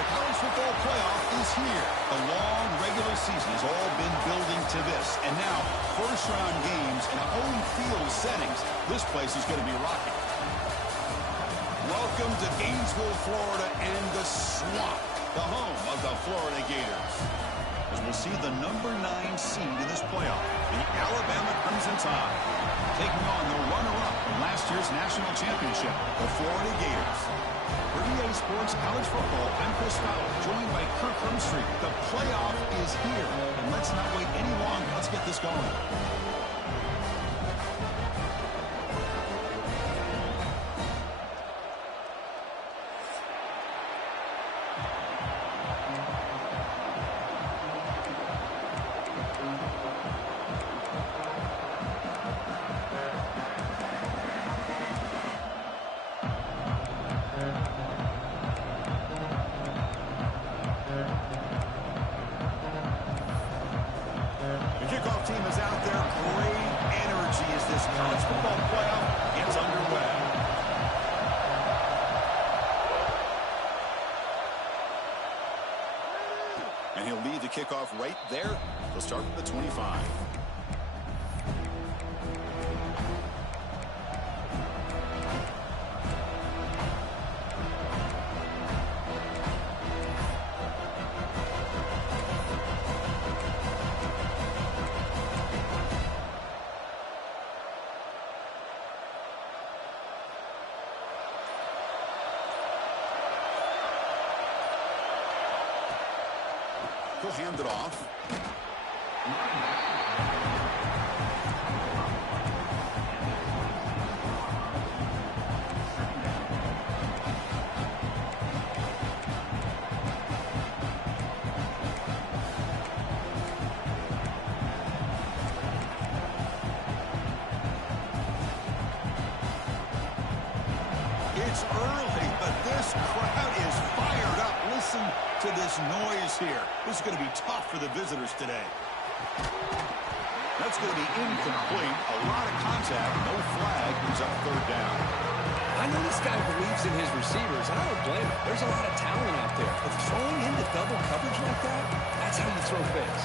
The college football playoff is here. The long regular season has all been building to this. And now, first-round games in home field settings. This place is going to be rocking. Welcome to Gainesville, Florida, and the Swamp, the home of the Florida Gators. As we'll see the number 9 seed in this playoff, the Alabama Crimson Tide, taking on the runner-up from last year's national championship, the Florida Gators. For EA Sports College Football, I'm Chris Fowler, joined by Kirk Hermstreet. The playoff is here, and let's not wait any longer. Let's get this going. Team is out there. Great energy as this college football playoff gets underway. And he'll lead the kickoff right there. He'll start from the 25. He'll hand it off. It's early, but this crowd is fired up. Listen to this noise here. This is going to be tough for the visitors today. That's going to be incomplete. A lot of contact. No flag. Brings up third down. I know this guy believes in his receivers, and I don't blame him. There's a lot of talent out there. But throwing into double coverage like that, that's how you throw picks.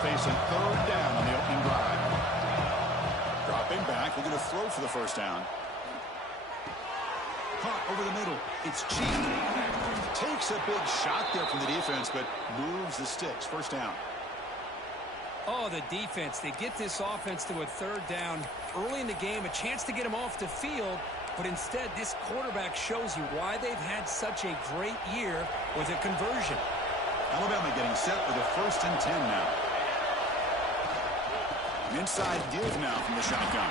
Face a third down on the opening drive. Dropping back, looking to throw for the first down. Caught over the middle. It's G. Takes a big shot there from the defense, but moves the sticks. First down. Oh, the defense. They get this offense to a third down early in the game, a chance to get them off the field, but instead this quarterback shows you why they've had such a great year with a conversion. Alabama getting set for the 1st and 10 now. Inside give now from the shotgun.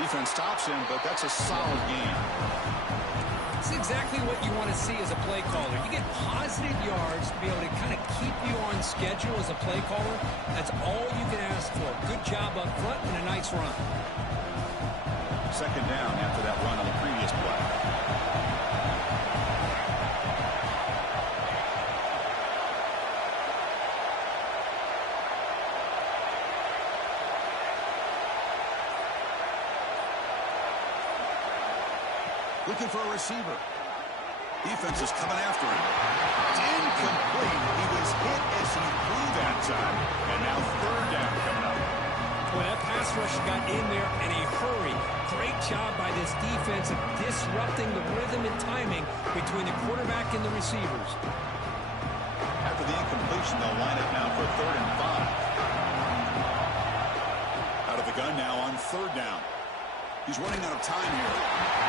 Defense stops him, but that's a solid game. It's exactly what you want to see as a play caller. You get positive yards to be able to kind of keep you on schedule as a play caller. That's all you can ask for. Good job up front and a nice run. Second down after that run on the previous play. Looking for a receiver. Defense is coming after him. It's incomplete. He was hit as he threw that time. And now third down coming up. Boy, that pass rush got in there in a hurry. Great job by this defense of disrupting the rhythm and timing between the quarterback and the receivers. After the incompletion, they'll line up now for 3rd and 5. Out of the gun now on 3rd down. He's running out of time here.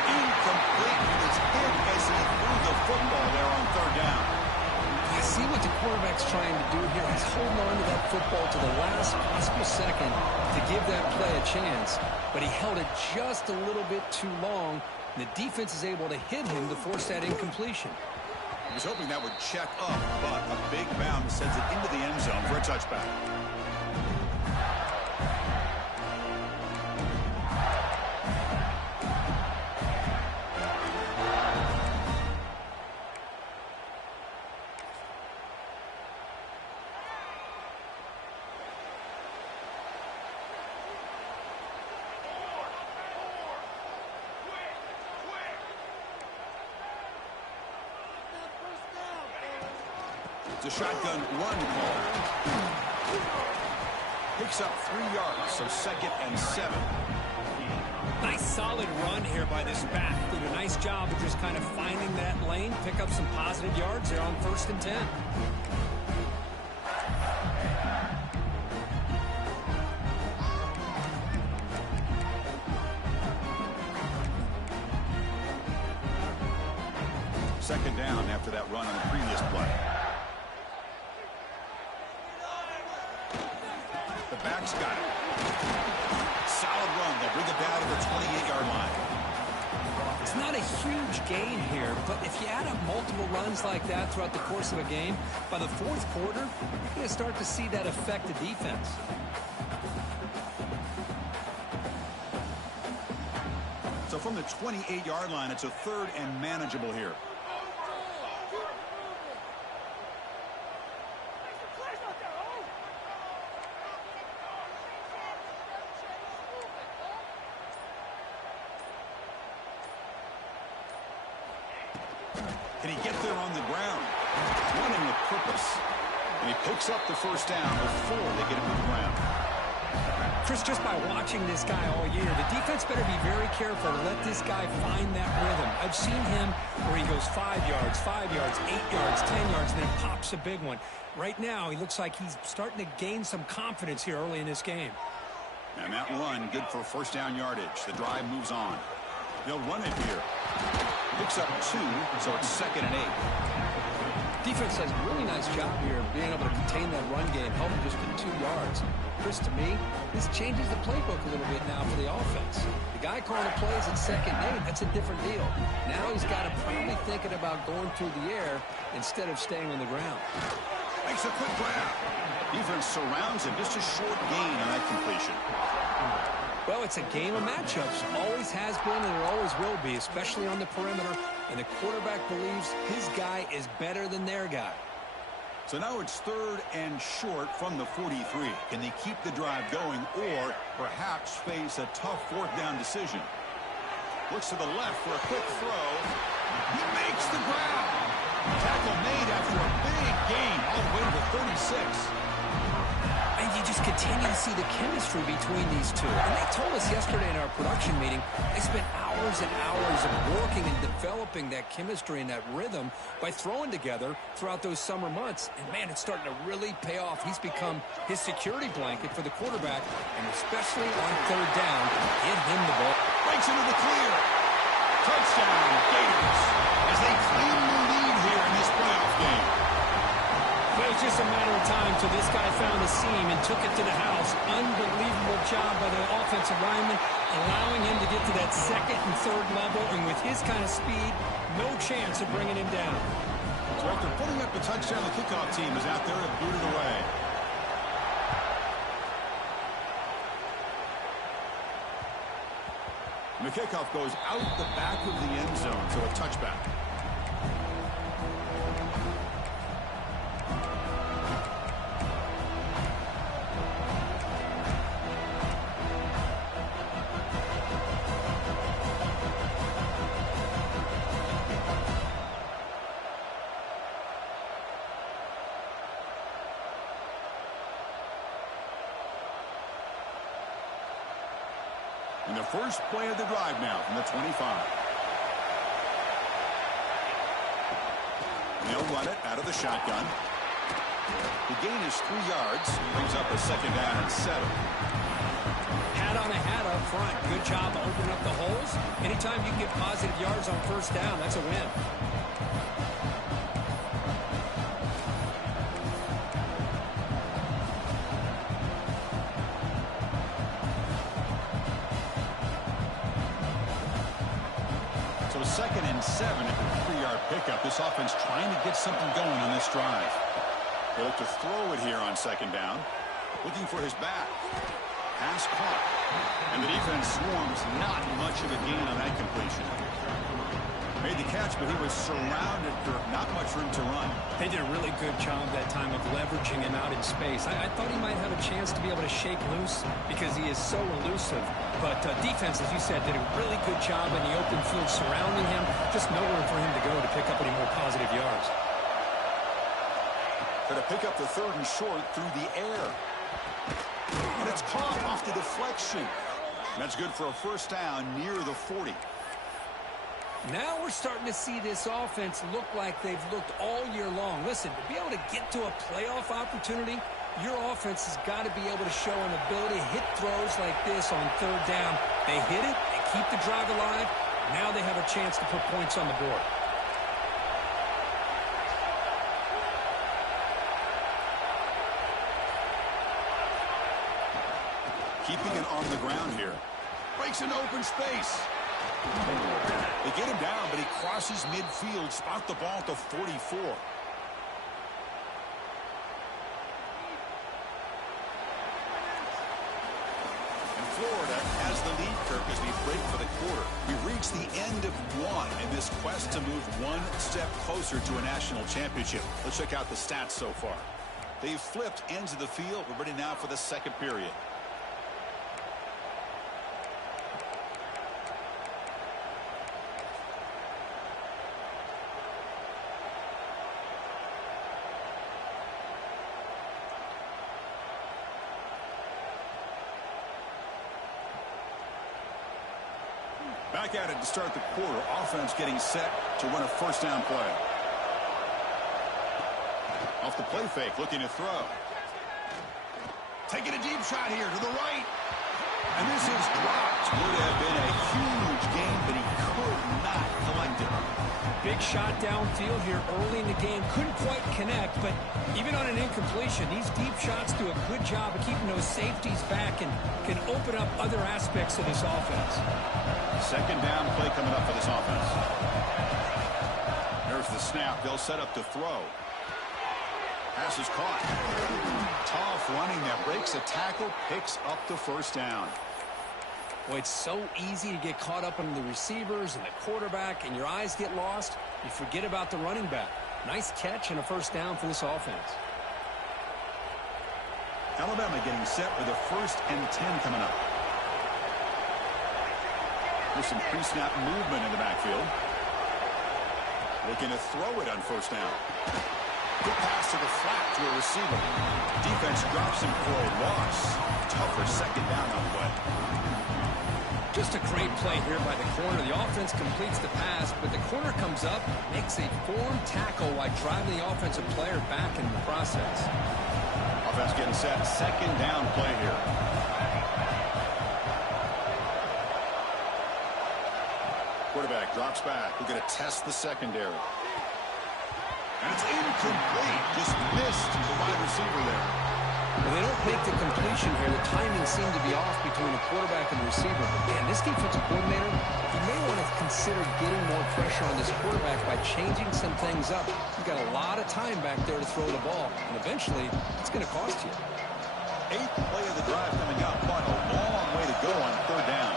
Incomplete. He was hit as he threw the football there on 3rd down. I see what the quarterback's trying to do here. He's holding on to that football to the last possible second to give that play a chance. But he held it just a little bit too long. And the defense is able to hit him to force that incompletion. He was hoping that would check up, but a big bounce sends it into the end zone for a touchback. It's a shotgun run call. Picks up 3 yards, so 2nd and 7. Nice solid run here by this back. Did a nice job of just kind of finding that lane, pick up some positive yards there on 1st and 10. Second down after that run on the previous play. The back's got it. Solid run. They'll bring it down to the 28-yard line. It's not a huge gain here, but if you add up multiple runs like that throughout the course of a game, by the 4th quarter, you're going to start to see that affect the defense. So from the 28-yard line, it's a 3rd and manageable here. Can he get there on the ground? Running with purpose. And he picks up the 1st down before they get him to the ground. Chris, just by watching this guy all year, the defense better be very careful to let this guy find that rhythm. I've seen him where he goes 5 yards, 8 yards, 10 yards, and then pops a big one. Right now, he looks like he's starting to gain some confidence here early in this game. And that run, good for 1st down yardage. The drive moves on. They'll run it here. Picks up 2, so it's 2nd and 8. Defense does a really nice job here of being able to contain that run game, helping just to 2 yards. Chris, to me, this changes the playbook a little bit now for the offense. The guy calling the plays at 2nd and 8, that's a different deal. Now he's got to probably thinking about going through the air instead of staying on the ground. Makes a quick grab. Defense surrounds him. Just a short gain on that completion. Well, it's a game of matchups. Always has been and it always will be, especially on the perimeter. And the quarterback believes his guy is better than their guy. So now it's 3rd and short from the 43. Can they keep the drive going or perhaps face a tough 4th down decision? Looks to the left for a quick throw. He makes the grab. Tackle made after a big gain all the way to the 36. And you just continue to see the chemistry between these two. And they told us yesterday in our production meeting, they spent hours and hours of working and developing that chemistry and that rhythm by throwing together throughout those summer months. And, man, it's starting to really pay off. He's become his security blanket for the quarterback, and especially on 3rd down, give him the ball. Breaks into the clear. Touchdown, Gators, as they claim the lead here in this playoff game. It was just a matter of time till this guy found a seam and took it to the house. Unbelievable job by the offensive lineman, allowing him to get to that 2nd and 3rd level, and with his kind of speed, no chance of bringing him down. So after putting up the touchdown, the kickoff team is out there to boot it away. And the kickoff goes out the back of the end zone, so a touchback. And the first play of the drive now from the 25. They'll run it out of the shotgun. The gain is 3 yards. Brings up a 2nd down and 7. Hat on a hat up front. Good job opening up the holes. Anytime you can get positive yards on 1st down, that's a win. So 2nd and 7 at the 3-yard pickup. This offense trying to get something going on this drive. They look to throw it here on 2nd down. Looking for his back. Pass caught. And the defense swarms. Not much of a gain on that completion. Made the catch, but he was surrounded for not much room to run. They did a really good job that time of leveraging him out in space. I thought he might have a chance to be able to shake loose because he is so elusive. But defense, as you said, did a really good job in the open field surrounding him. Just nowhere for him to go to pick up any more positive yards. Going to pick up the 3rd and short through the air. And it's caught off the deflection. That's good for a first down near the 40. Now we're starting to see this offense look like they've looked all year long. Listen, to be able to get to a playoff opportunity, your offense has got to be able to show an ability to hit throws like this on 3rd down. They hit it, they keep the drive alive. Now they have a chance to put points on the board. Keeping it on the ground here. Breaks an open space. They get him down, but he crosses midfield. Spot the ball at the 44. And Florida has the lead, Kirk, as we break for the quarter. We've reached the end of one in this quest to move one step closer to a national championship. Let's check out the stats so far. They've flipped ends of the field. We're ready now for the second period. Back at it to start the quarter. Offense getting set to run a first down play. Off the play fake, looking to throw. Taking a deep shot here to the right. And this is dropped. Would have been a huge gain, but he could not collect it. Big shot downfield here early in the game. Couldn't quite connect, but even on an incompletion, these deep shots do a good job of keeping those safeties back and can open up other aspects of this offense. Second down play coming up for this offense. There's the snap. They'll set up to throw. Pass is caught. Tough running that breaks a tackle, picks up the first down. Boy, it's so easy to get caught up on the receivers and the quarterback, and your eyes get lost. You forget about the running back. Nice catch and a first down for this offense. Alabama getting set with a 1st and 10 coming up. There's some pre-snap movement in the backfield. Looking to throw it on first down. Good pass to the flat to a receiver. Defense drops him for a loss. Tougher second down on the way. Just a great play here by the corner. The offense completes the pass, but the corner comes up, makes a forward tackle while driving the offensive player back in the process. Offense getting set. Second down play here. Quarterback drops back. We're going to test the secondary. And it's incomplete. Just missed the wide receiver there. Well, they don't make the completion here. The timing seemed to be off between the quarterback and the receiver. But man, this defensive coordinator, he may want to consider getting more pressure on this quarterback by changing some things up. You've got a lot of time back there to throw the ball, and eventually it's going to cost you. 8th play of the drive coming up, but a long way to go on 3rd down.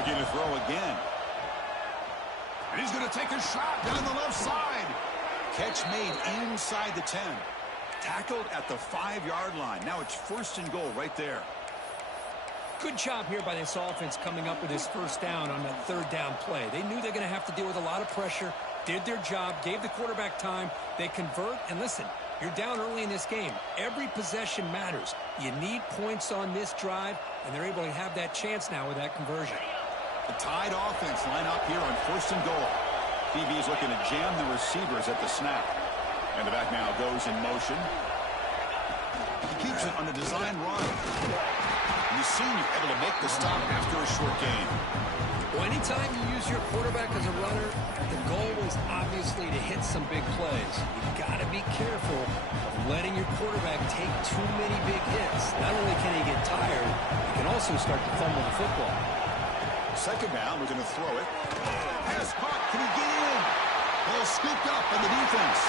Looking to throw again. And he's going to take a shot down the left side. Catch made inside the 10. Tackled at the 5-yard line. Now it's 1st and goal right there. Good job here by this offense coming up with this first down on that 3rd down play. They knew they're going to have to deal with a lot of pressure, did their job, gave the quarterback time. They convert, and listen, you're down early in this game. Every possession matters. You need points on this drive, and they're able to have that chance now with that conversion. The Tide offense line up here on 1st and goal. DB is looking to jam the receivers at the snap. And the back now goes in motion. He keeps it on a design run. And the senior able to make the stop after a short gain. Well, anytime you use your quarterback as a runner, the goal is obviously to hit some big plays. You've got to be careful of letting your quarterback take too many big hits. Not only can he get tired, he can also start to fumble the football. Second down, we're going to throw it. Pass caught. Can he get in? Ball scooped up by the defense.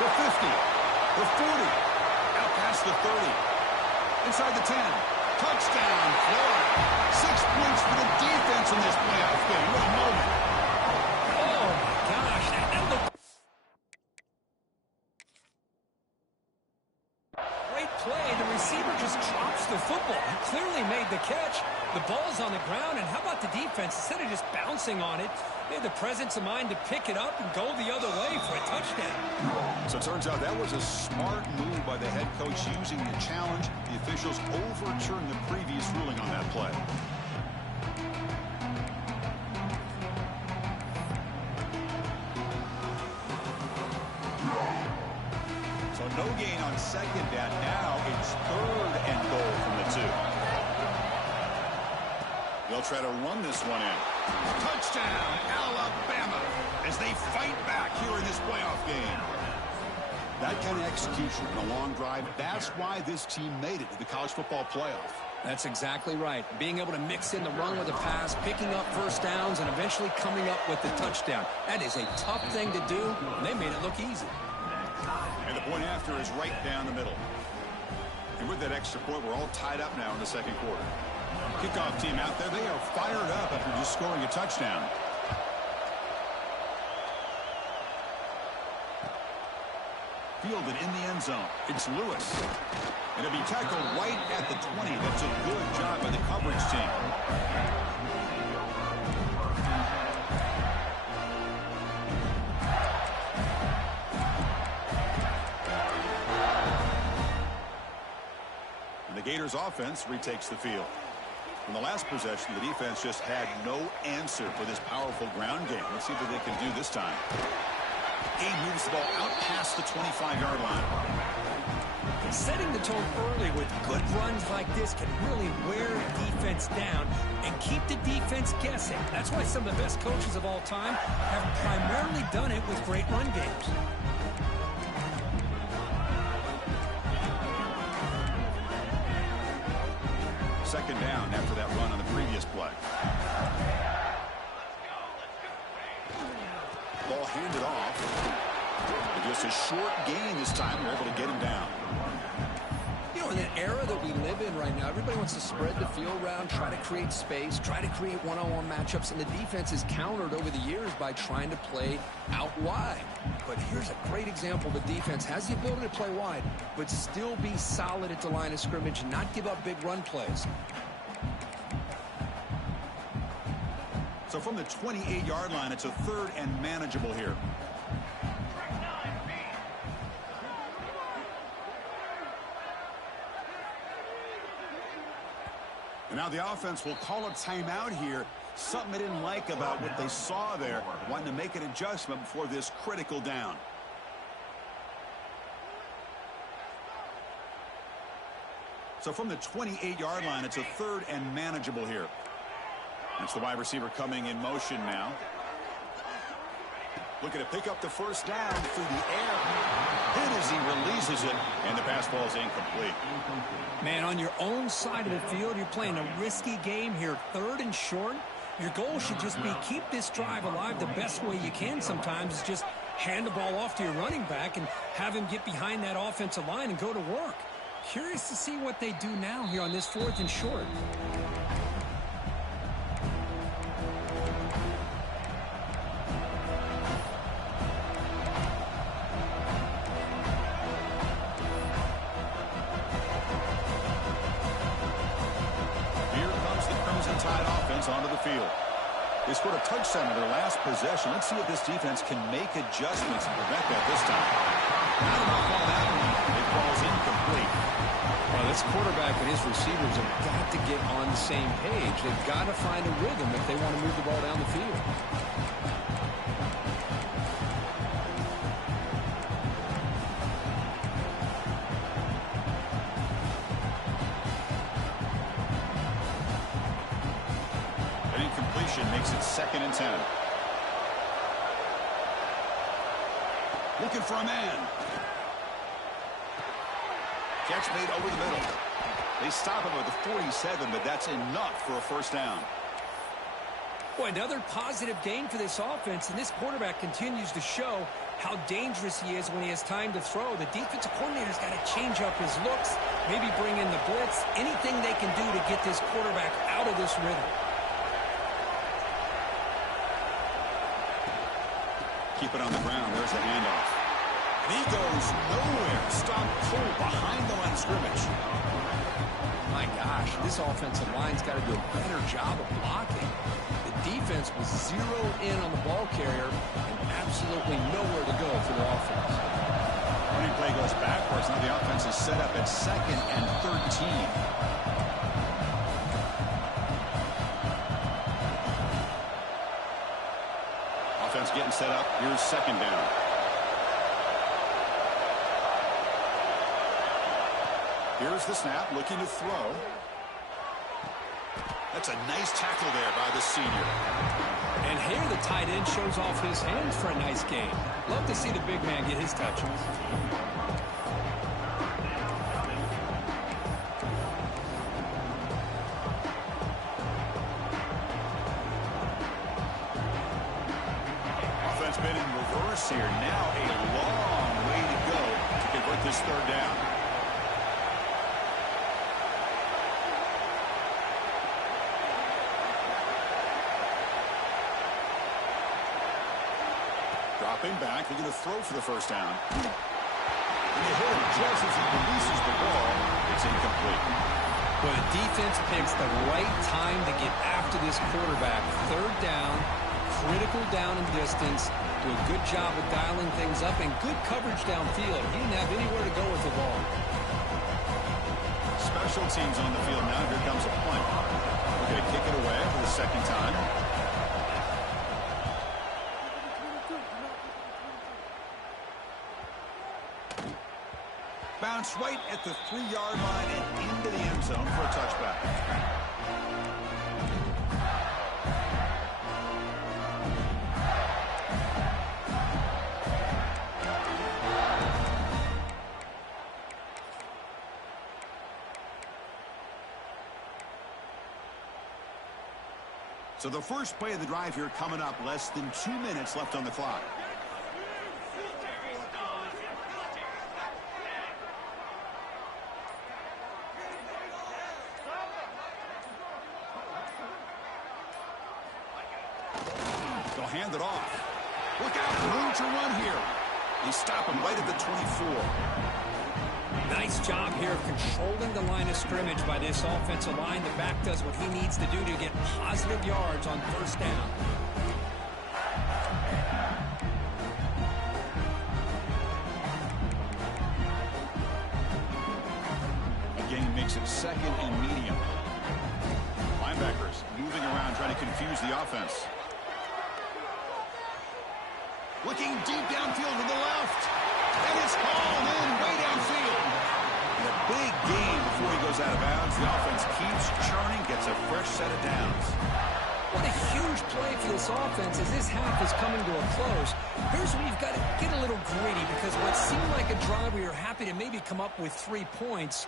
The 50, the 40, out past the 30, inside the 10, touchdown, Florida. 6 points for the defense in this playoff game. What a moment. Oh, my gosh, that looked great play. The receiver just drops the football. He clearly made the catch, The ball's on the ground, and how about the defense? Instead of just bouncing on it, they had the presence of mind to pick it up and go the other way for a touchdown. So it turns out that was a smart move by the head coach using the challenge. The officials overturned the previous ruling on that play. So no gain on second down. Now it's 3rd and goal from the 2. They'll try to run this one in. Touchdown, Alabama, as they fight back here in this playoff game. That kind of execution in a long drive, that's why this team made it to the college football playoff. That's exactly right. Being able to mix in the run with the pass, picking up first downs, and eventually coming up with the touchdown. That is a tough thing to do, and they made it look easy. And the point after is right down the middle. And with that extra point, we're all tied up now in the second quarter. Kickoff team out there, they are fired up after just scoring a touchdown. Fielded in the end zone. It's Lewis. And it'll be tackled right at the 20. That's a good job by the coverage team. And the Gators offense retakes the field. In the last possession, the defense just had no answer for this powerful ground game. Let's see what they can do this time. Gabe moves the ball out past the 25-yard line. Setting the tone early with good runs like this can really wear a defense down and keep the defense guessing. That's why some of the best coaches of all time have primarily done it with great run games. Second down after that run on the previous play. Ball handed off. And just a short gain this time. They're able to get him down. You know, in an era that we live in right now, everybody wants to spread the field around, try to create space, try to create one-on-one matchups, and the defense is countered over the years by trying to play out wide. But here's a great example. The defense has the ability to play wide, but still be solid at the line of scrimmage and not give up big run plays. So from the 28-yard line, it's a 3rd and manageable here. And now the offense will call a timeout here. Something they didn't like about what they saw there. Wanting to make an adjustment before this critical down. So from the 28-yard line, it's a 3rd and manageable here. It's the wide receiver coming in motion now. Looking to pick up the first down through the air. Hit as he releases it, and the pass ball is incomplete. Man, on your own side of the field, you're playing a risky game here. 3rd and short. Your goal should just be keep this drive alive the best way you can sometimes. Is just hand the ball off to your running back and have him get behind that offensive line and go to work. Curious to see what they do now here on this 4th and short. Onto the field. They scored a touchdown in their last possession. Let's see if this defense can make adjustments and prevent that this time. Not enough on that one. It falls incomplete. Well, this quarterback and his receivers have got to get on the same page. They've got to find a rhythm if they want to move the ball down the field. Makes it 2nd and 10. Looking for a man. Catch made over the middle. They stop him at the 47, but that's enough for a first down. Boy, another positive gain for this offense, and this quarterback continues to show how dangerous he is when he has time to throw. The defensive coordinator's got to change up his looks, maybe bring in the blitz, anything they can do to get this quarterback out of this rhythm. Keep it on the ground. There's the handoff. And he goes nowhere. Stopped cold behind the line of scrimmage. My gosh, this offensive line's got to do a better job of blocking. The defense was zeroed in on the ball carrier and absolutely nowhere to go for the offense. Running play goes backwards. Now the offense is set up at 2nd and 13. Offense getting set up. Here's 2nd down. Here's the snap, looking to throw. That's a nice tackle there by the senior. And here the tight end shows off his hands for a nice game. Love to see the big man get his touches. Offense been in reverse here. Now a long way to go to convert this 3rd down. Dropping back, they're going to throw for the 1st down. And they hit him just as he releases the ball. It's incomplete. But the defense picks the right time to get after this quarterback. 3rd down, critical down and distance. Do a good job of dialing things up and good coverage downfield. He didn't have anywhere to go with the ball. Special teams on the field now. Here comes a punt. We're going to kick it away for the 2nd time. Bounce right at the 3-yard line and into the end zone for a touchback. So the first play of the drive here coming up. Less than 2 minutes left on the clock. They'll hand it off. Look out, room to run here. They stop him right at the 24. Nice job here of controlling the line of scrimmage by this offensive line. The back does what he needs to do to get positive yards on 1st down. Again, makes it 2nd and medium. Linebackers moving around, trying to confuse the offense. Looking deep downfield to the left. And it's hauled in way downfield. And a big gain before he goes out of bounds. The offense keeps churning, gets a fresh set of downs. What a huge play for this offense as this half is coming to a close. Here's where you've got to get a little gritty because what seemed like a drive where you're happy to maybe come up with 3 points,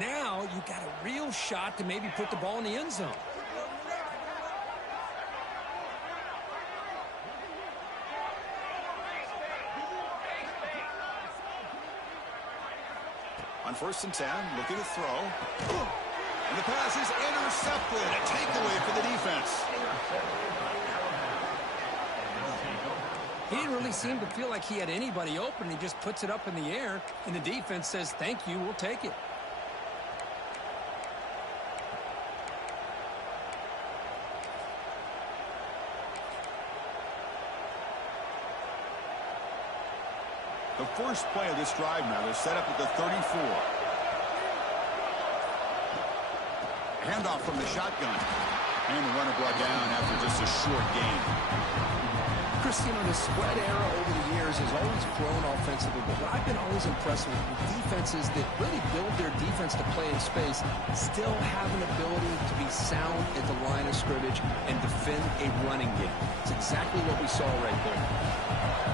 now you've got a real shot to maybe put the ball in the end zone. On 1st and 10, looking to throw. And the pass is intercepted. A takeaway for the defense. He didn't really seem to feel like he had anybody open. He just puts it up in the air, and the defense says, thank you, we'll take it. The first play of this drive now, they're set up at the 34. Handoff from the shotgun. And the runner brought down after just a short gain. Chris, you know, the spread era over the years has always grown offensively, but what I've been always impressed with defenses that really build their defense to play in space still have an ability to be sound at the line of scrimmage and defend a running game. It's exactly what we saw right there.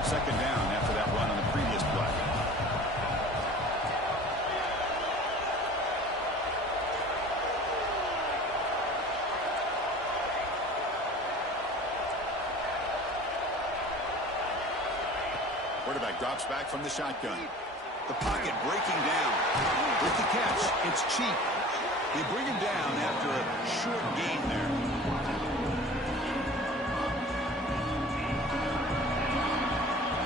2nd down after that run on the previous play. Quarterback drops back from the shotgun. The pocket breaking down. With the catch, it's cheap. They bring him down after a short gain there.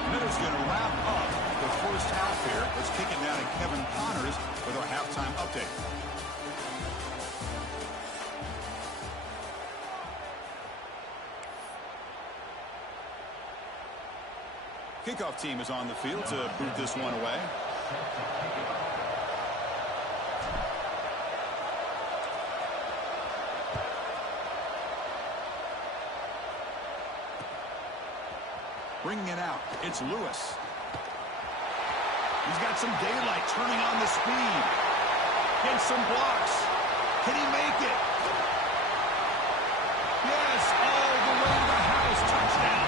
And that is going to wrap up the first first half here. Let's kick it now to Kevin Connors with our halftime update. Kickoff team is on the field to boot this one away. Bringing it out, it's Lewis. He's got some daylight, turning on the speed. Gets some blocks. Can he make it? Yes, all the way to the house. Touchdown.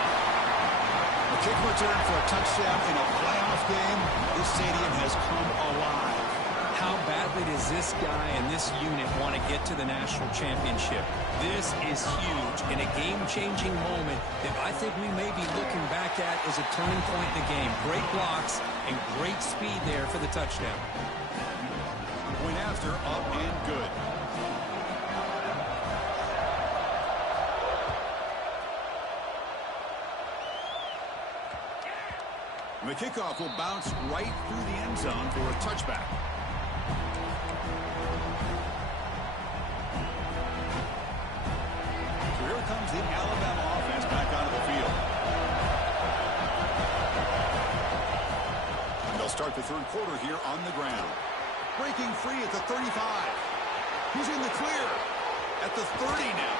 A kick return for a touchdown in a playoff game. This stadium has come alive. How badly does this guy and this unit want to get to the national championship? This is huge and a game-changing moment that I think we may be looking back at as a turning point in the game. Great blocks and great speed there for the touchdown. Point after, up and good. And the kickoff will bounce right through the end zone for a touchback. So here comes the Alabama offense back onto the field. And they'll start the third quarter here on the ground. Breaking free at the 35. He's in the clear at the 30 now.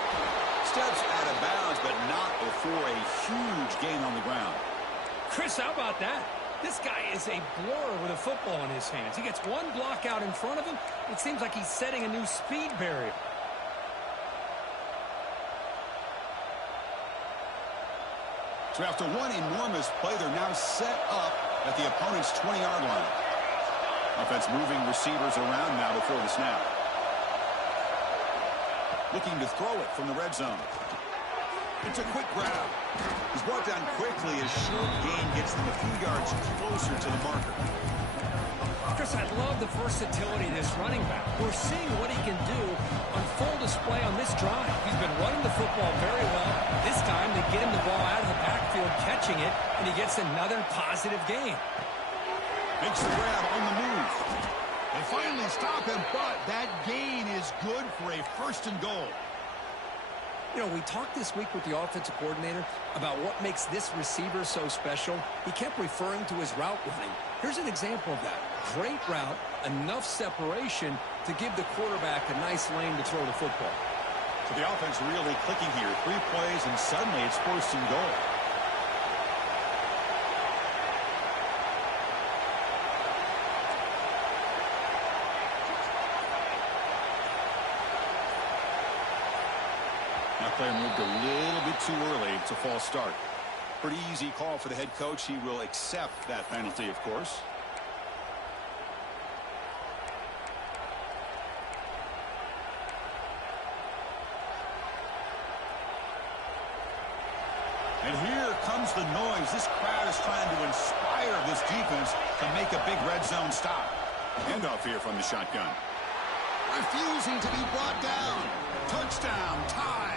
Steps out of bounds, but not before a huge gain on the ground. Chris, how about that? This guy is a blur with a football in his hands. He gets one block out in front of him. It seems like he's setting a new speed barrier. So after one enormous play, they're now set up at the opponent's 20-yard line. Offense moving receivers around now before the snap. Looking to throw it from the red zone. It's a quick grab. He's brought down quickly as short gain gets them a few yards closer to the marker. Chris, I love the versatility of this running back. We're seeing what he can do on full display on this drive. He's been running the football very well. This time they get him the ball out of the backfield, catching it, and he gets another positive gain. Makes the grab on the move. They finally stop him, but that gain is good for a first and goal. You know, we talked this week with the offensive coordinator about what makes this receiver so special. He kept referring to his route running. Here's an example of that. Great route, enough separation to give the quarterback a nice lane to throw the football. So the offense really clicking here. 3 plays, and suddenly it's first and goal. Player moved a little bit too early. It's a false start. Pretty easy call for the head coach. He will accept that penalty, of course. And here comes the noise. This crowd is trying to inspire this defense to make a big red zone stop. Handoff here from the shotgun. Refusing to be brought down. Touchdown, tied.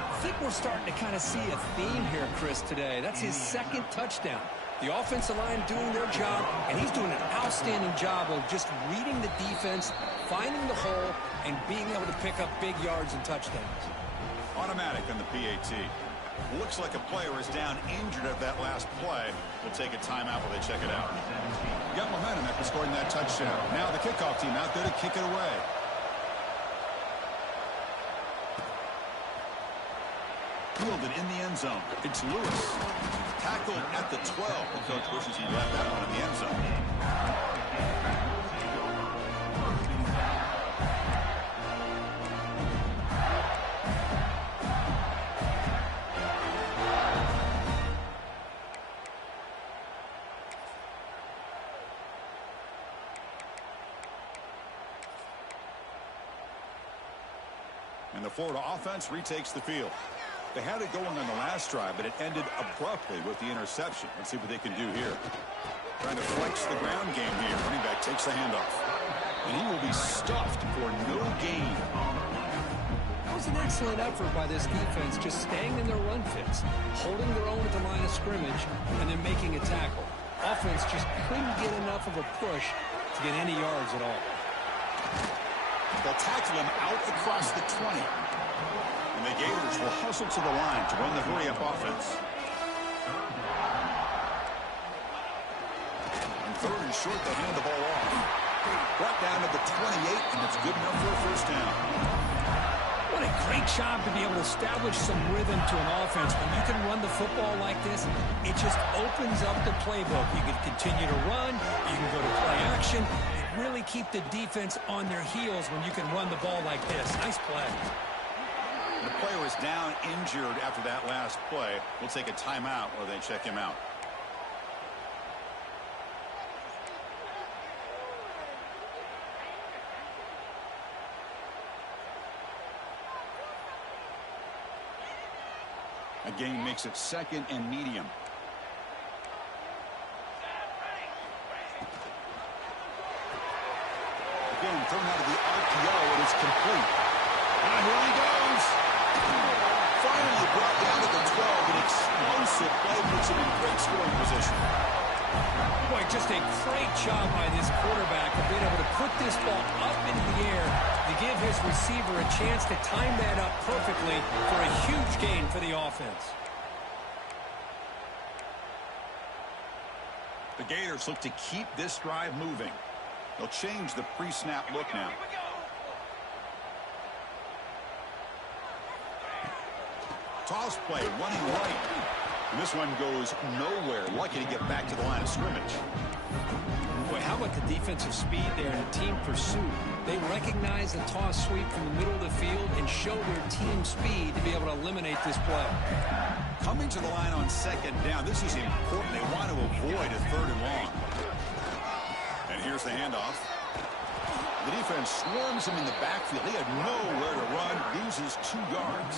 I think we're starting to kind of see a theme here, Chris, today. That's his second touchdown. The offensive line doing their job, and he's doing an outstanding job of just reading the defense, finding the hole, and being able to pick up big yards and touchdowns. Automatic on the PAT. Looks like a player is down injured at that last play. We'll take a timeout while they check it out. Got momentum after scoring that touchdown. Now the kickoff team out there to kick it away. Fielded in the end zone. It's Lewis. Tackled at the 12. The coach wishes he left that one in the end zone. And the Florida offense retakes the field. They had it going on the last drive, but it ended abruptly with the interception. Let's see what they can do here. Trying to flex the ground game here. Running back takes the handoff. And he will be stuffed for no gain. That was an excellent effort by this defense, just staying in their run fits, holding their own at the line of scrimmage, and then making a tackle. offense just couldn't get enough of a push to get any yards at all. They'll tackle him out across the 20. And the Gators will hustle to the line to run the hurry-up offense. On 3rd and short, they hand the ball off. Brought down to the 28, and it's good enough for a first down. What a great job to be able to establish some rhythm to an offense. When you can run the football like this, it just opens up the playbook. You can continue to run. You can go to play action. And really keep the defense on their heels when you can run the ball like this. Nice play. The player is down injured after that last play. We'll take a timeout while they check him out. A gain makes it 2nd and medium. Again, thrown out of the RPO, and it's complete. Here he goes. Finally brought down to the 12. An explosive play puts him in great scoring position. Boy, just a great job by this quarterback of being able to put this ball up into the air to give his receiver a chance to time that up perfectly for a huge gain for the offense. The Gators look to keep this drive moving. They'll change the pre-snap look now. Toss play, running right. And this one goes nowhere. Lucky to get back to the line of scrimmage. Boy, how about the defensive speed there and the team pursuit? They recognize the toss sweep from the middle of the field and show their team speed to be able to eliminate this play. Coming to the line on 2nd down. This is important. They want to avoid a 3rd and long. And here's the handoff. The defense swarms him in the backfield. He had nowhere to run, loses 2 yards.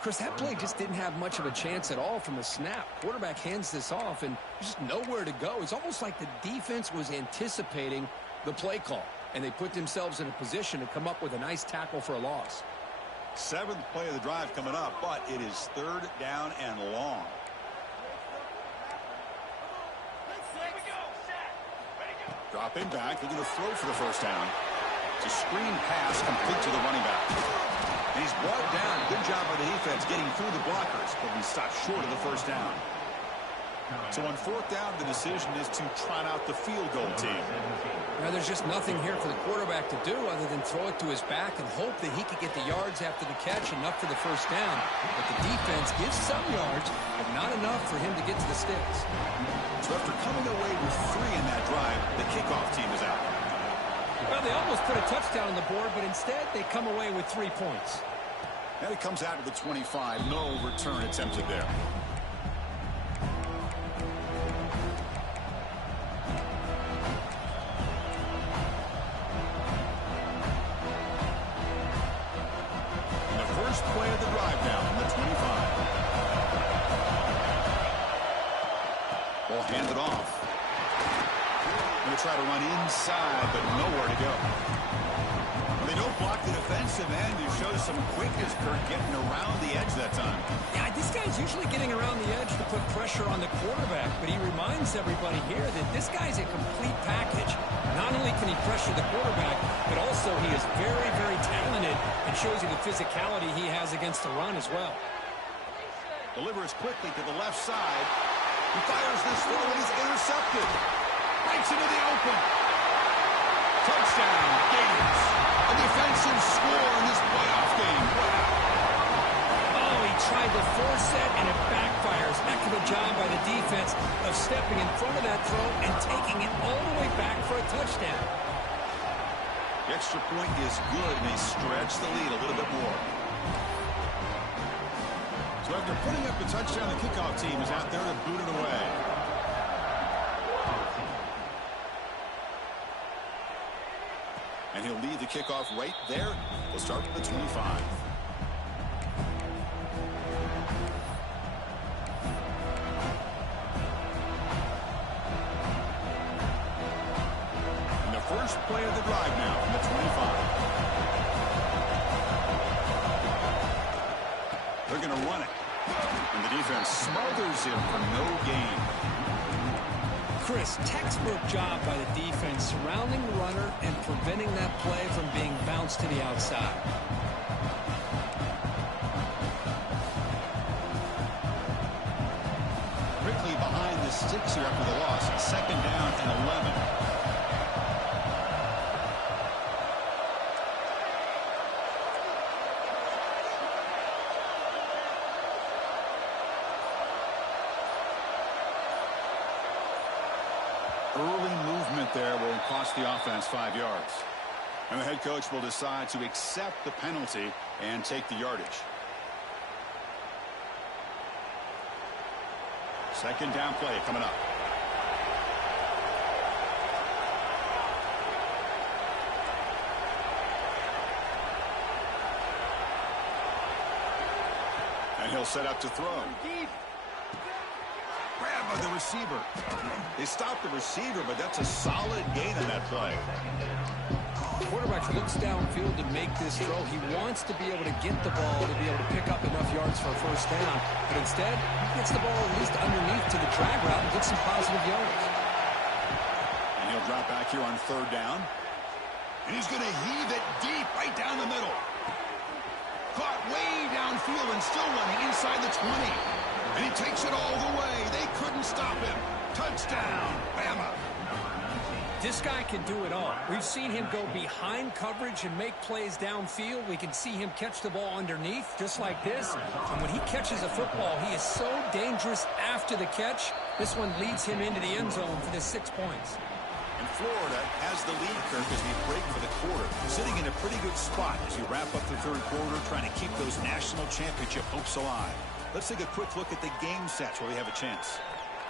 Chris, that play just didn't have much of a chance at all from the snap. Quarterback hands this off, and there's just nowhere to go. It's almost like the defense was anticipating the play call, and they put themselves in a position to come up with a nice tackle for a loss. 7th play of the drive coming up, but it is 3rd down and long. Dropping back, looking to throw for the first down. It's a screen pass complete to the running back. And he's brought down. Good job by the defense getting through the blockers, but he stopped short of the first down. So on 4th down, the decision is to trot out the field goal team. Now, there's just nothing here for the quarterback to do other than throw it to his back and hope that he could get the yards after the catch, enough for the first down. But the defense gives some yards, but not enough for him to get to the sticks. So after coming away with 3 in that drive, the kickoff team is out. Well, they almost put a touchdown on the board, but instead they come away with 3 points. Now he comes out to the 25. No return attempted there. And the first play of the drive now from the 25. Ball handed off. Going to try to run inside, but nowhere to go. They don't block the defensive end. It shows some quickness, Kurt, getting around the edge that time. Yeah, this guy's usually getting around the edge to put pressure on the quarterback, but he reminds everybody here that this guy's a complete package. Not only can he pressure the quarterback, but also he is very, very talented and shows you the physicality he has against the run as well. Delivers quickly to the left side. He fires this throw and he's intercepted. Breaks into the open. Touchdown, Gators. A defensive score in this playoff game. Wow. Oh, he tried to force it, and it backfires. Heck of a job by the defense of stepping in front of that throw and taking it all the way back for a touchdown. The extra point is good, and they stretch the lead a little bit more. So after putting up the touchdown, the kickoff team is out there to boot it away. And he'll lead the kickoff right there. We'll start at the 25. And the first play of the drive now from the 25. They're going to run it. And the defense smothers him for no gain. Chris, textbook job by the defense surrounding the runner and preventing that play from being bounced to the outside. Quickly behind the sticks here after the loss. 2nd down and 11. Early movement there will cost the offense 5 yards. And the head coach will decide to accept the penalty and take the yardage. 2nd down play coming up. And he'll set up to throw. Grab by the receiver. They stopped the receiver, but that's a solid gain on that play. Quarterback looks downfield to make this throw. He wants to be able to get the ball to be able to pick up enough yards for a 1st down. But instead, he gets the ball at least underneath to the drag route and gets some positive yards. And he'll drop back here on 3rd down. And he's going to heave it deep right down the middle. Caught way downfield and still running inside the 20. And he takes it all the way. They couldn't stop him. Touchdown, Bama. This guy can do it all. We've seen him go behind coverage and make plays downfield. We can see him catch the ball underneath, just like this. And when he catches a football, he is so dangerous after the catch. This one leads him into the end zone for the 6 points. And Florida has the lead, Kirk, as we break for the quarter. Sitting in a pretty good spot as you wrap up the 3rd quarter, trying to keep those national championship hopes alive. Let's take a quick look at the game sets where we have a chance.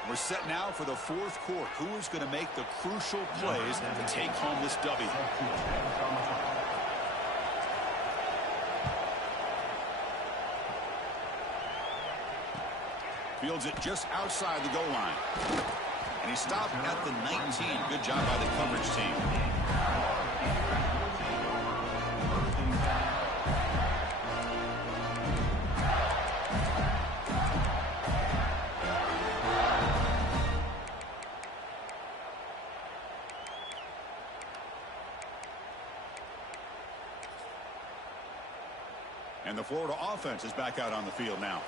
We're set now for the 4th quarter. Who is going to make the crucial plays to take home this W? Fields it just outside the goal line. And he stopped at the 19. Good job by the coverage team. And the Florida offense is back out on the field now.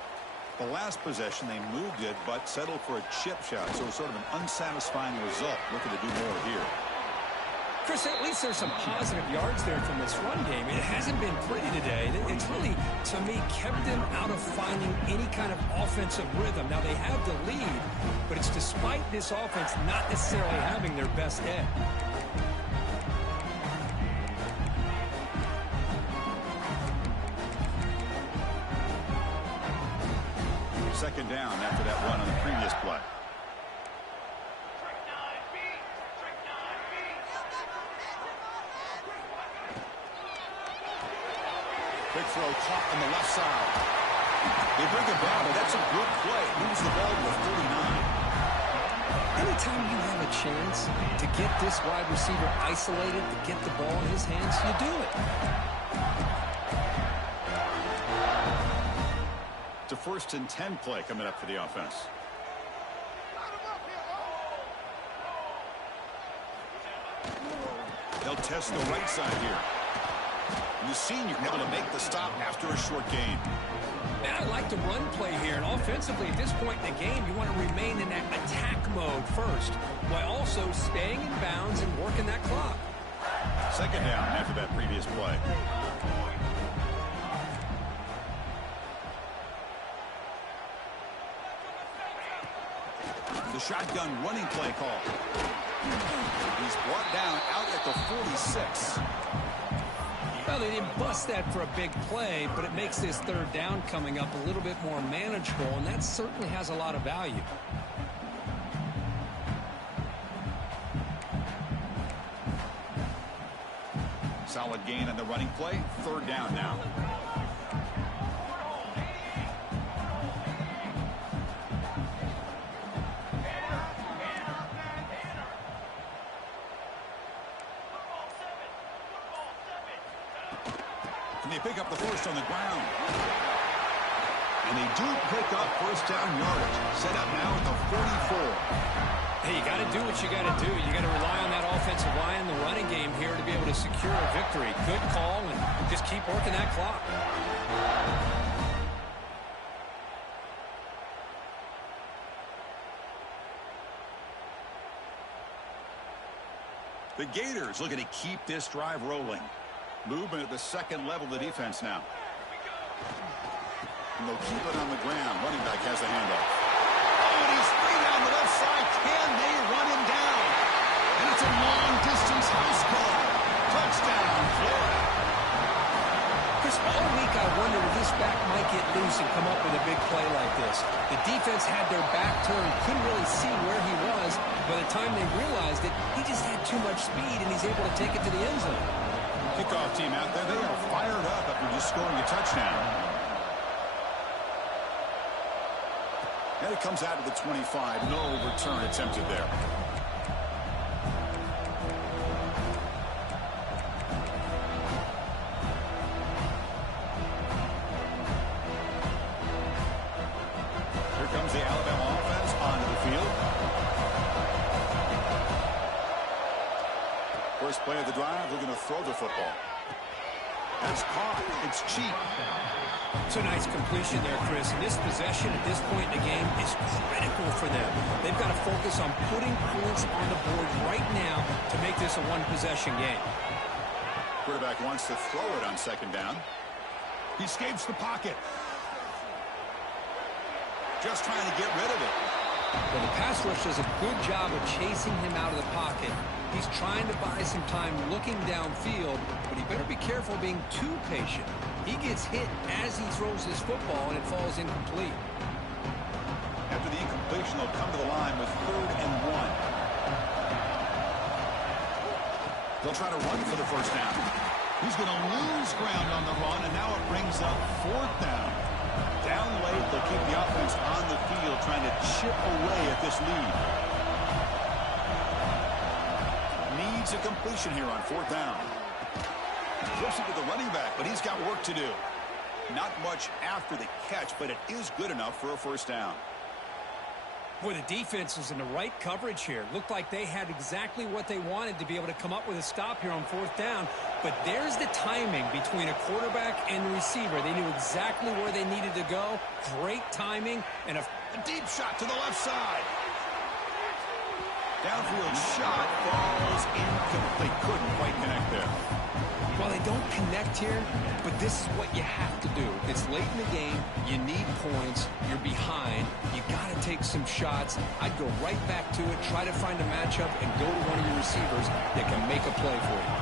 The last possession, they moved it, but settled for a chip shot. So it's sort of an unsatisfying result. Looking to do more here. Chris, at least there's some positive yards there from this run game. It hasn't been pretty today. It's really, to me, kept them out of finding any kind of offensive rhythm. Now, they have the lead, but it's despite this offense not necessarily having their best day. 2nd down after that run on the previous play. Big throw caught on the left side. They bring it down, but that's a good play. Moves the ball to the 49. Anytime you have a chance to get this wide receiver isolated, to get the ball in his hands, you do it. It's a 1st and 10 play coming up for the offense. They'll test the right side here. And the senior able to make the stop after a short gain. And I like the run play here. And offensively, at this point in the game, you want to remain in that attack mode first, while also staying in bounds and working that clock. 2nd down after that previous play. The shotgun running play call. He's brought down out at the 46. Well, they didn't bust that for a big play, but it makes this 3rd down coming up a little bit more manageable, and that certainly has a lot of value. Solid gain on the running play. 3rd down now. And they pick up the 1st on the ground. And they do pick up 1st down yardage. Set up now at the 44. Hey, you got to do what you got to do. You got to rely on that offensive line, the running game here to be able to secure a victory. Good call, and just keep working that clock. The Gators looking to keep this drive rolling. Movement at the second level of the defense now. And they'll keep it on the ground. Running back has the handoff. Oh, and he's free down the left side. Can they run him down? And it's a long-distance house call. Touchdown, Florida. Chris, all week I wondered if this back might get loose and come up with a big play like this. The defense had their back turned, couldn't really see where he was. By the time they realized it, he just had too much speed, and he's able to take it to the end zone. Kickoff team out there. They are fired up after just scoring a touchdown. And it comes out to the 25. No return attempted there. Here comes the Alabama offense onto the field. First play of the drive, they're going to throw the football. That's caught. It's cheap. It's a nice completion there, Chris. And this possession at this point in the game is critical for them. They've got to focus on putting points on the board right now to make this a one-possession game. Quarterback wants to throw it on second down. He escapes the pocket. Just trying to get rid of it. Well, the pass rush does a good job of chasing him out of the pocket. He's trying to buy some time looking downfield, but he better be careful being too patient. He gets hit as he throws his football, and it falls incomplete. After the incompletion, they'll come to the line with 3rd and 1. They'll try to run for the first down. He's going to lose ground on the run, and now it brings up 4th down. Down late, they'll keep the offense on the field, trying to chip away at this lead. Needs a completion here on 4th down. Flips it to the running back, but he's got work to do. Not much after the catch, but it is good enough for a first down. Boy, the defense is in the right coverage here. Looked like they had exactly what they wanted to be able to come up with a stop here on 4th down. But there's the timing between a quarterback and the receiver. They knew exactly where they needed to go. Great timing and a deep shot to the left side. Downfield shot falls incomplete. Couldn't quite connect there. Well, they don't connect here, but this is what you have to do. It's late in the game. You need points. You're behind. You got to take some shots. I'd go right back to it, try to find a matchup, and go to one of your receivers that can make a play for you.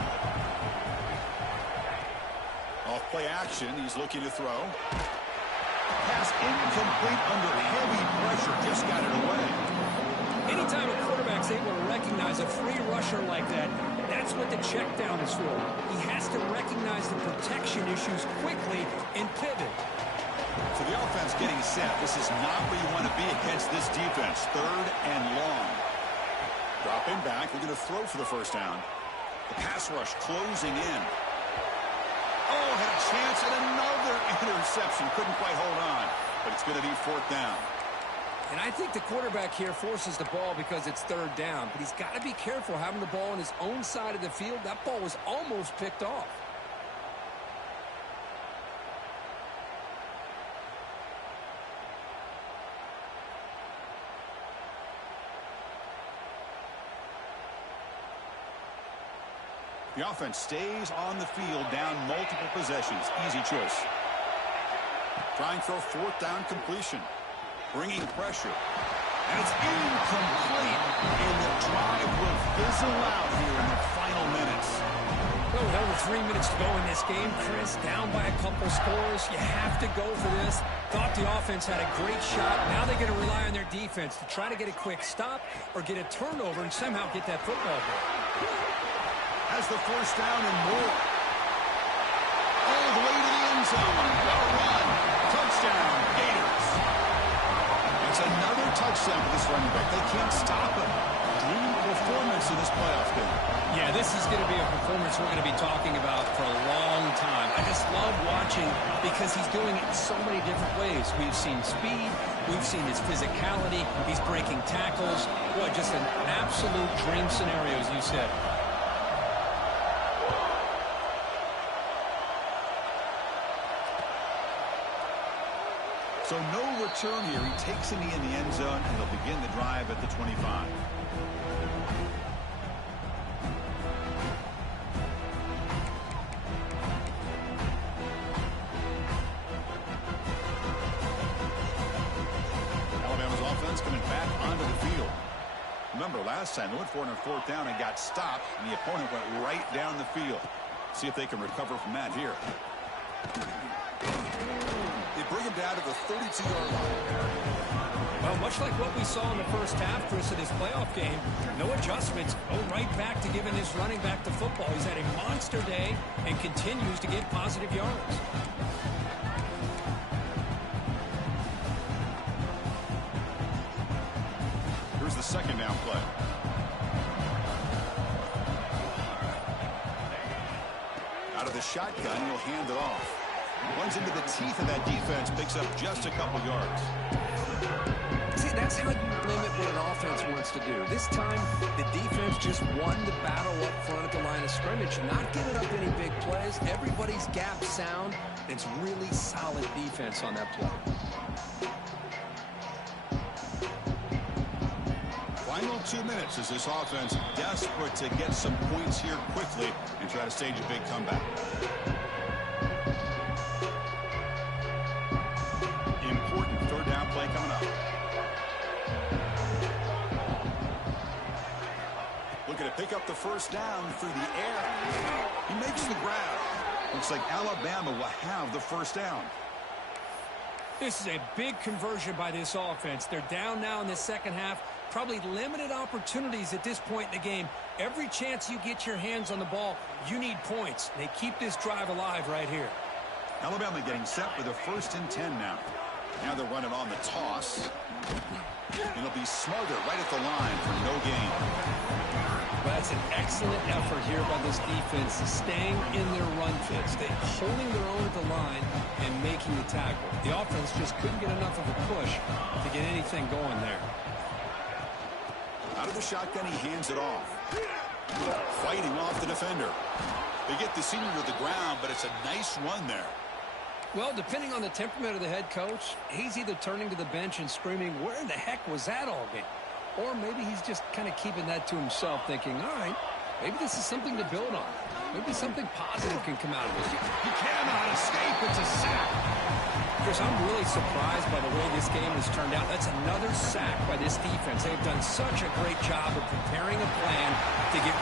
Off play action. He's looking to throw. Pass incomplete under heavy pressure. Just got it away. Anytime a quarterback's able to recognize a free rusher like that, that's what the check down is for. He has to recognize the protection issues quickly and pivot. So the offense getting set. This is not where you want to be against this defense. 3rd and long. Dropping back. They're going to throw for the first down. The pass rush closing in. Oh, had a chance at another interception. Couldn't quite hold on. But it's going to be 4th down. And I think the quarterback here forces the ball because it's 3rd down. But he's got to be careful having the ball on his own side of the field. That ball was almost picked off. The offense stays on the field down multiple possessions. Easy choice. Trying for a 4th down completion. Bringing pressure. And it's incomplete. And the drive will fizzle out here in the final minutes. Oh, hell, with 3 minutes to go in this game, Chris, down by a couple scores. You have to go for this. Thought the offense had a great shot. Now they're going to rely on their defense to try to get a quick stop or get a turnover and somehow get that football back. Has the first down and more. All the way to the end zone. Well run. Touchdown, Gators. It's another touchdown for this running back. They can't stop him. supreme performance in this playoff game. Yeah, this is going to be a performance we're going to be talking about for a long time. I just love watching because he's doing it in so many different ways. We've seen speed. We've seen his physicality. He's breaking tackles. Boy, just an absolute dream scenario, as you said. So no return here. He takes a knee in the end zone, and they'll begin the drive at the 25. Alabama's offense coming back onto the field. Remember, last time they went for it on fourth down and got stopped, and the opponent went right down the field. See if they can recover from that here. They bring him down to the 32-yard line. Well, much like what we saw in the first half, Chris, of this playoff game, no adjustments. Go right back to giving his running back the football. He's had a monster day and continues to get positive yards. Here's the second down play. Out of the shotgun, he'll hand it off. Runs into the teeth of that defense, picks up just a couple yards. See, that's how you limit what an offense wants to do. This time, the defense just won the battle up front at the line of scrimmage, not giving up any big plays. Everybody's gap sound. It's really solid defense on that play. Final 2 minutes as this offense desperate to get some points here quickly and try to stage a big comeback. Important third down play coming up. Looking to pick up the first down through the air. He makes the grab. Looks like Alabama will have the first down. This is a big conversion by this offense. They're down now in the second half. Probably limited opportunities at this point in the game. Every chance you get your hands on the ball, you need points. They keep this drive alive right here. Alabama getting set for the 1st and 10 now. Now they're running on the toss. And it'll be Smarter right at the line for no gain. Well, that's an excellent effort here by this defense, staying in their run fits. They're holding their own at the line and making the tackle. The offense just couldn't get enough of a push to get anything going there. Out of the shotgun, he hands it off. Fighting off the defender. They get the senior to the ground, but it's a nice run there. Well, depending on the temperament of the head coach, he's either turning to the bench and screaming, where in the heck was that all game? Or maybe he's just kind of keeping that to himself, thinking, all right, maybe this is something to build on. Maybe something positive can come out of this. He cannot escape. It's a sack. Chris, I'm really surprised by the way this game has turned out. That's another sack by this defense. They've done such a great job of preparing a plan to get